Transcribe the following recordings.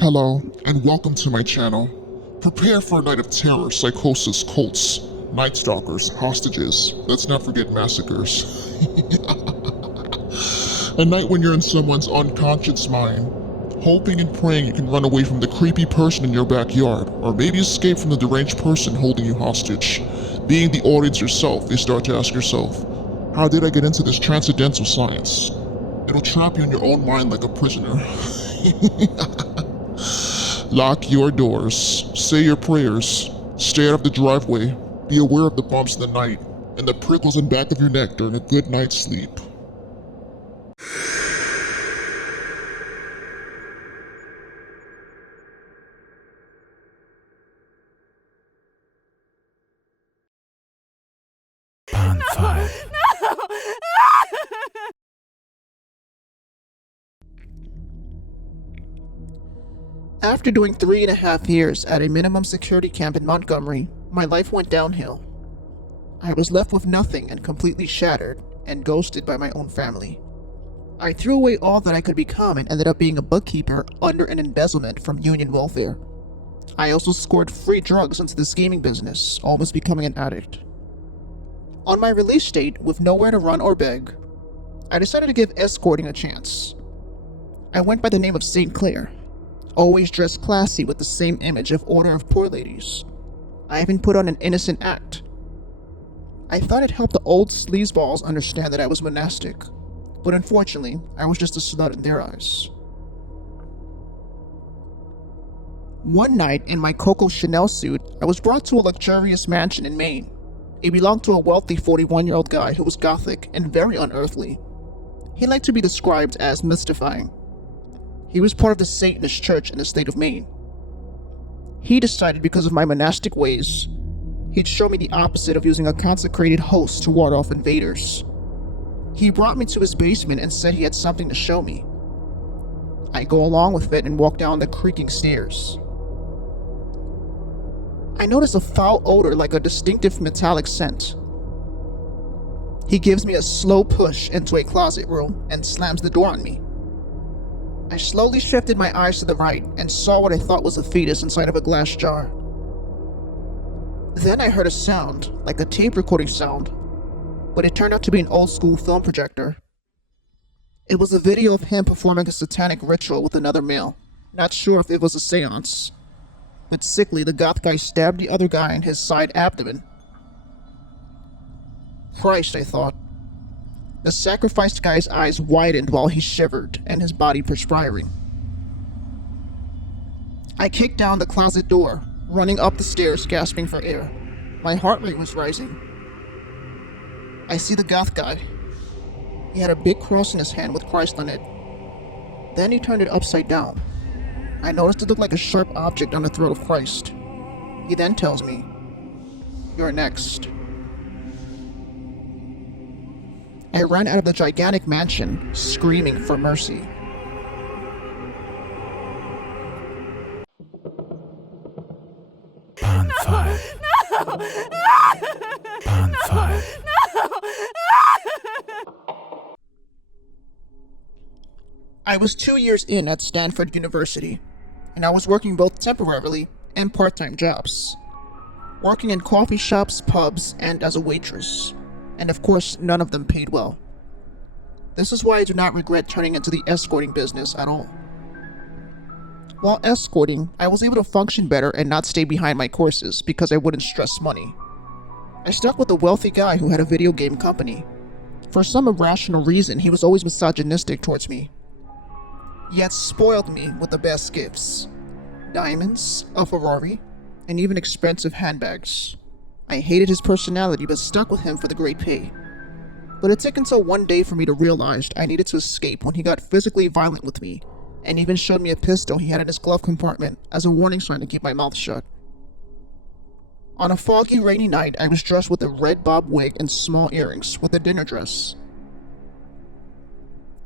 Hello, and welcome to my channel. Prepare for a night of terror, psychosis, cults, night stalkers, hostages, let's not forget massacres. A night when you're in someone's unconscious mind, hoping and praying you can run away from the creepy person in your backyard, or maybe escape from the deranged person holding you hostage. Being the audience yourself, you start to ask yourself, how did I get into this transcendental science? It'll trap you in your own mind like a prisoner. Lock your doors, say your prayers, stay out of the driveway, be aware of the bumps in the night, and the prickles in back of your neck during a good night's sleep. Bond 5. After doing 3.5 years at a minimum security camp in Montgomery, my life went downhill. I was left with nothing and completely shattered and ghosted by my own family. I threw away all that I could become and ended up being a bookkeeper under an embezzlement from union welfare. I also scored free drugs into the scheming business, almost becoming an addict. On my release date, with nowhere to run or beg, I decided to give escorting a chance. I went by the name of St. Clair, always dressed classy with the same image of Order of Poor Ladies. I even put on an innocent act. I thought it helped the old sleazeballs understand that I was monastic, but unfortunately, I was just a slut in their eyes. One night, in my Coco Chanel suit, I was brought to a luxurious mansion in Maine. It belonged to a wealthy 41-year-old guy who was gothic and very unearthly. He liked to be described as mystifying. He was part of the Satanist church in the state of Maine. He decided because of my monastic ways, he'd show me the opposite of using a consecrated host to ward off invaders. He brought me to his basement and said he had something to show me. I go along with it and walk down the creaking stairs. I notice a foul odor like a distinctive metallic scent. He gives me a slow push into a closet room and slams the door on me. I slowly shifted my eyes to the right and saw what I thought was a fetus inside of a glass jar. Then I heard a sound, like a tape recording sound, but it turned out to be an old school film projector. It was a video of him performing a satanic ritual with another male. Not sure if it was a seance, but sickly the goth guy stabbed the other guy in his side abdomen. Christ, I thought. The sacrificed guy's eyes widened while he shivered and his body perspiring. I kicked down the closet door, running up the stairs gasping for air. My heart rate was rising. I see the goth guy. He had a big cross in his hand with Christ on it. Then he turned it upside down. I noticed it looked like a sharp object on the throat of Christ. He then tells me, "You're next." I ran out of the gigantic mansion, screaming for mercy. Bond 5. Bond 5. I was 2 years in at Stanford University, and I was working both temporarily and part-time jobs. Working in coffee shops, pubs, and as a waitress. And of course, none of them paid well. This is why I do not regret turning into the escorting business at all. While escorting, I was able to function better and not stay behind my courses because I wouldn't stress money. I stuck with a wealthy guy who had a video game company. For some irrational reason, he was always misogynistic towards me, yet spoiled me with the best gifts. Diamonds, a Ferrari, and even expensive handbags. I hated his personality but stuck with him for the great pay. But it took until one day for me to realize I needed to escape when he got physically violent with me and even showed me a pistol he had in his glove compartment as a warning sign to keep my mouth shut. On a foggy, rainy night, I was dressed with a red bob wig and small earrings with a dinner dress.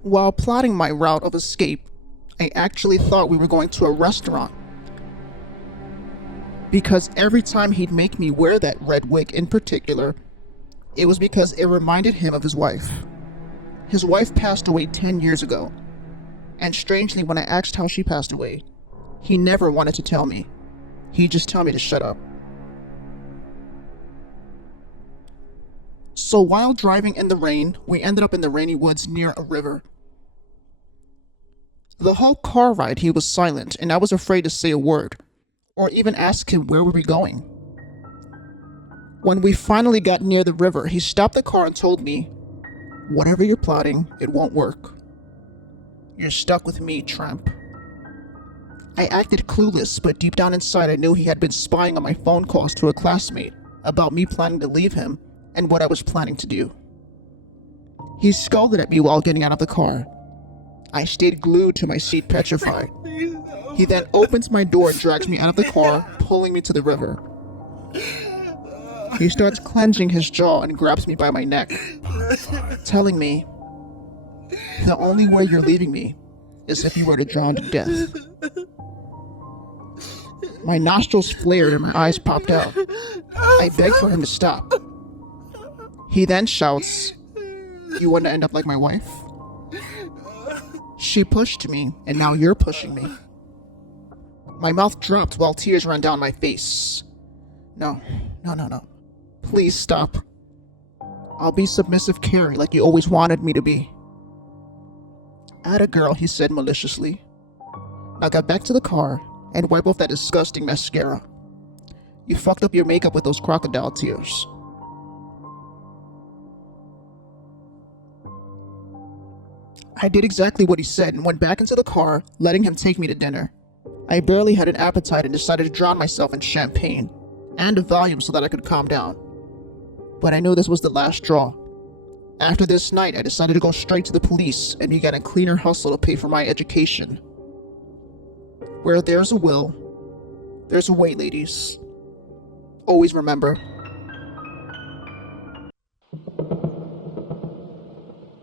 While plotting my route of escape, I actually thought we were going to a restaurant. Because every time he'd make me wear that red wig in particular, it was because it reminded him of his wife. His wife passed away 10 years ago, and strangely when I asked how she passed away, He never wanted to tell me. He'd just tell me to shut up. So while driving in the rain, we ended up in the rainy woods near a river. The whole car ride he was silent, and I was afraid to say a word, or even ask him where we were going. When we finally got near the river, he stopped the car and told me, "Whatever you're plotting, it won't work. You're stuck with me, tramp." I acted clueless, but deep down inside I knew he had been spying on my phone calls to a classmate about me planning to leave him and what I was planning to do. He scolded at me while getting out of the car. I stayed glued to my seat, petrified. He then opens my door and drags me out of the car, pulling me to the river. He starts clenching his jaw and grabs me by my neck, telling me, "The only way you're leaving me is if you were to drown to death." My nostrils flared and my eyes popped out. I begged for him to stop. He then shouts, "You want to end up like my wife? She pushed me, and now you're pushing me." My mouth dropped while tears ran down my face. No. Please stop. I'll be submissive Carrie like you always wanted me to be." "Atta girl," he said maliciously. "Now get back to the car and wipe off that disgusting mascara. You fucked up your makeup with those crocodile tears." I did exactly what he said and went back into the car, letting him take me to dinner. I barely had an appetite and decided to drown myself in champagne and a Valium so that I could calm down. But I knew this was the last straw. After this night, I decided to go straight to the police and began a cleaner hustle to pay for my education. Where there's a will, there's a way, ladies. Always remember.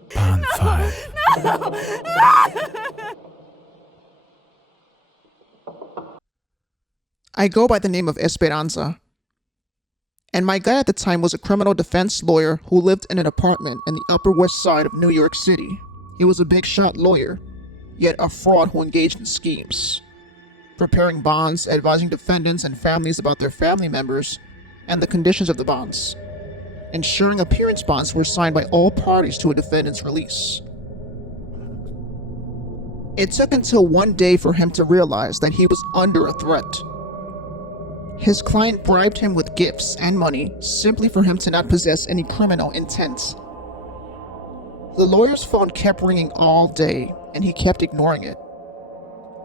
Pan 5. I go by the name of Esperanza. And my guy at the time was a criminal defense lawyer who lived in an apartment in the Upper West Side of New York City. He was a big shot lawyer, yet a fraud who engaged in schemes, preparing bonds, advising defendants and families about their family members and the conditions of the bonds, ensuring appearance bonds were signed by all parties to a defendant's release. It took until one day for him to realize that he was under a threat. His client bribed him with gifts and money simply for him to not possess any criminal intent. The lawyer's phone kept ringing all day, and he kept ignoring it.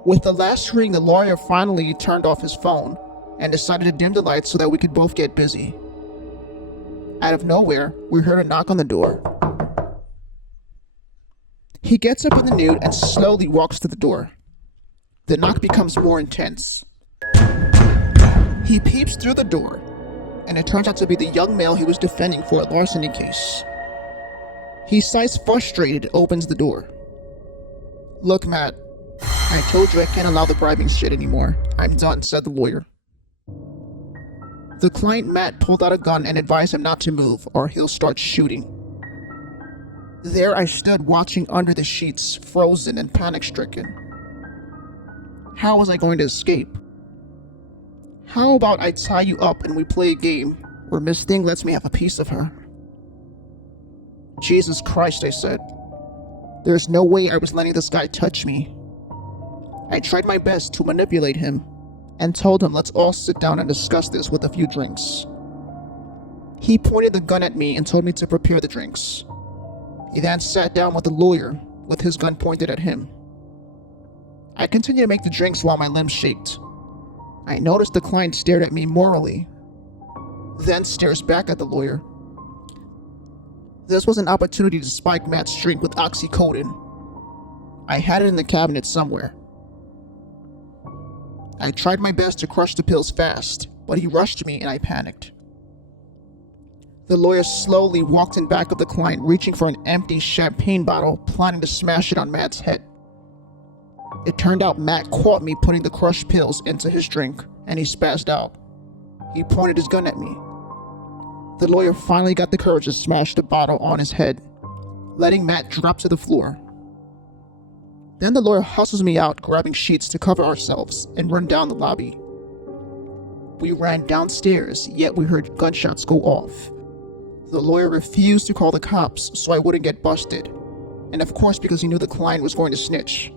With the last ring, the lawyer finally turned off his phone and decided to dim the lights so that we could both get busy. Out of nowhere, we heard a knock on the door. He gets up in the nude and slowly walks to the door. The knock becomes more intense. He peeps through the door, and it turns out to be the young male he was defending for a larceny case. He sighs frustrated and opens the door. "Look, Matt, I told you I can't allow the bribing shit anymore. I'm done," said the lawyer. The client, Matt, pulled out a gun and advised him not to move or he'll start shooting. There I stood watching under the sheets, frozen and panic-stricken. How was I going to escape? How about I tie you up and we play a game where Miss Thing lets me have a piece of her? Jesus Christ, I said. There's no way I was letting this guy touch me. I tried my best to manipulate him and told him let's all sit down and discuss this with a few drinks. He pointed the gun at me and told me to prepare the drinks. He then sat down with the lawyer with his gun pointed at him. I continued to make the drinks while my limbs shaked. I noticed the client stared at me morally, then stares back at the lawyer. This was an opportunity to spike Matt's drink with oxycodone. I had it in the cabinet somewhere. I tried my best to crush the pills fast, but he rushed me and I panicked. The lawyer slowly walked in back of the client, reaching for an empty champagne bottle, planning to smash it on Matt's head. It turned out Matt caught me putting the crushed pills into his drink, and he spazzed out. He pointed his gun at me. The lawyer finally got the courage to smash the bottle on his head, letting Matt drop to the floor. Then the lawyer hustles me out, grabbing sheets to cover ourselves, and run down the lobby. We ran downstairs, yet we heard gunshots go off. The lawyer refused to call the cops so I wouldn't get busted, and of course because he knew the client was going to snitch.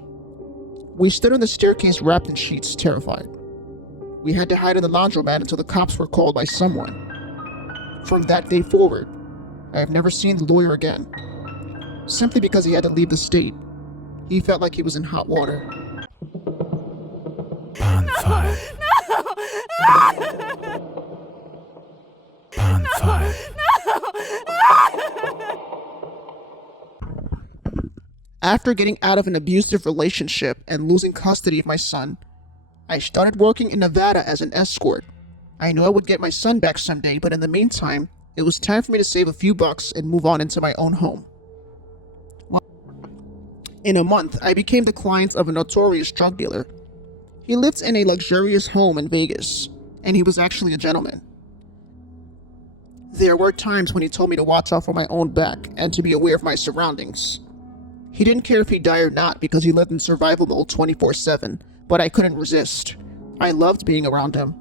We stood on the staircase wrapped in sheets, terrified. We had to hide in the laundromat until the cops were called by someone. From that day forward, I have never seen the lawyer again, simply because he had to leave the state. He felt like he was in hot water. Pan 5. Pan 5. After getting out of an abusive relationship and losing custody of my son, I started working in Nevada as an escort. I knew I would get my son back someday, but in the meantime, it was time for me to save a few bucks and move on into my own home. In a month, I became the client of a notorious drug dealer. He lived in a luxurious home in Vegas, and he was actually a gentleman. There were times when he told me to watch out for my own back and to be aware of my surroundings. He didn't care if he died or not because he lived in survival mode 24/7, but I couldn't resist. I loved being around him.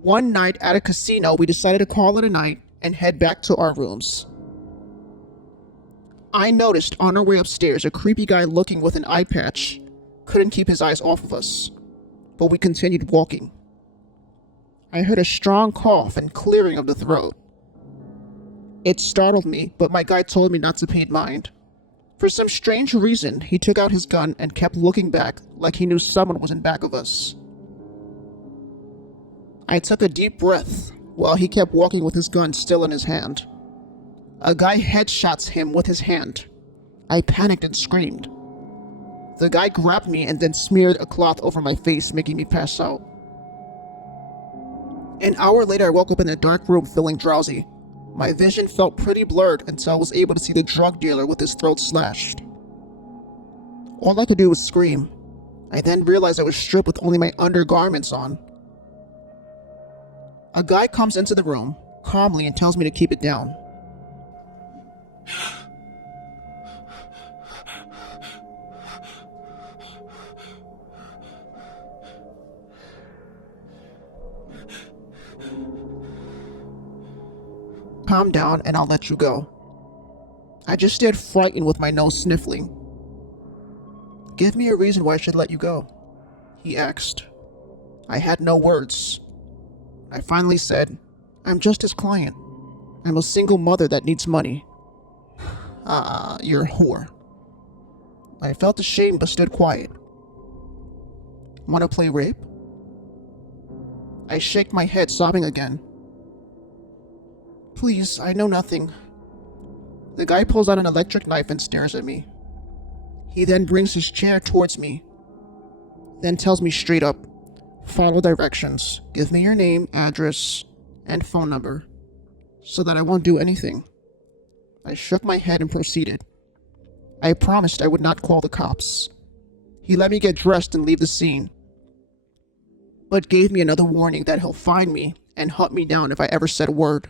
One night at a casino, we decided to call it a night and head back to our rooms. I noticed on our way upstairs a creepy guy looking with an eye patch. Couldn't keep his eyes off of us, but we continued walking. I heard a strong cough and clearing of the throat. It startled me, but my guide told me not to pay mind. For some strange reason, he took out his gun and kept looking back like he knew someone was in back of us. I took a deep breath while he kept walking with his gun still in his hand. A guy headshots him with his hand. I panicked and screamed. The guy grabbed me and then smeared a cloth over my face, making me pass out. An hour later, I woke up in a dark room feeling drowsy. My vision felt pretty blurred until I was able to see the drug dealer with his throat slashed. All I could do was scream. I then realized I was stripped with only my undergarments on. A guy comes into the room, calmly, and tells me to keep it down. Calm down and I'll let you go. I just stayed frightened with my nose sniffling. Give me a reason why I should let you go, he asked. I had no words. I finally said, I'm just his client. I'm a single mother that needs money. You're a whore. I felt ashamed but stood quiet. Want to play rape? I shake my head, sobbing again. Please, I know nothing. The guy pulls out an electric knife and stares at me. He then brings his chair towards me, then tells me straight up, follow directions, give me your name, address, and phone number, so that I won't do anything. I shook my head and proceeded. I promised I would not call the cops. He let me get dressed and leave the scene, but gave me another warning that he'll find me and hunt me down if I ever said a word.